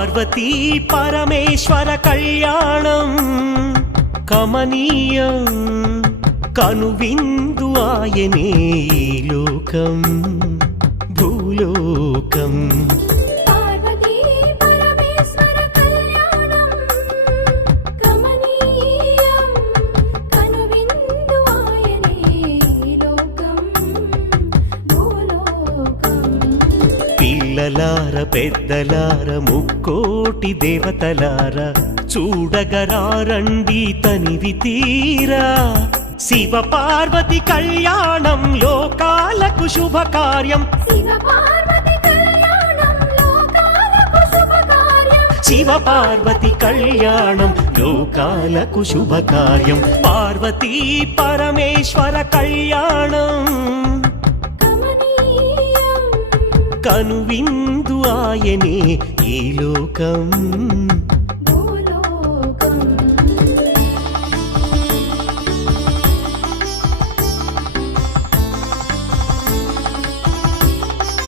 పార్వతీ పరమేశ్వర కళ్యాణం కమనీయం కనువిందు ఆయనే ఈ లోకం భూలోకం పార్వతీ పరమేశ్వర కళ్యాణం కమనీయం కనువిందు ఆయనే ఈ లోకం భూలోకం పిల్లలార పెద్దలార ముక్కోటి దేవతలార చూడగరారండి తనివి తీరా శివ పార్వతి కళ్యాణం లోకాలకు శుభకార్యం శివ పార్వతి కళ్యాణం లోకాలకు శుభకార్యం శివ పార్వతి కళ్యాణం లోకాలకు శుభకార్యం పార్వతీ పరమేశ్వర కళ్యాణం కమనీయం కనువిందు ఆయనే ఈ లోకం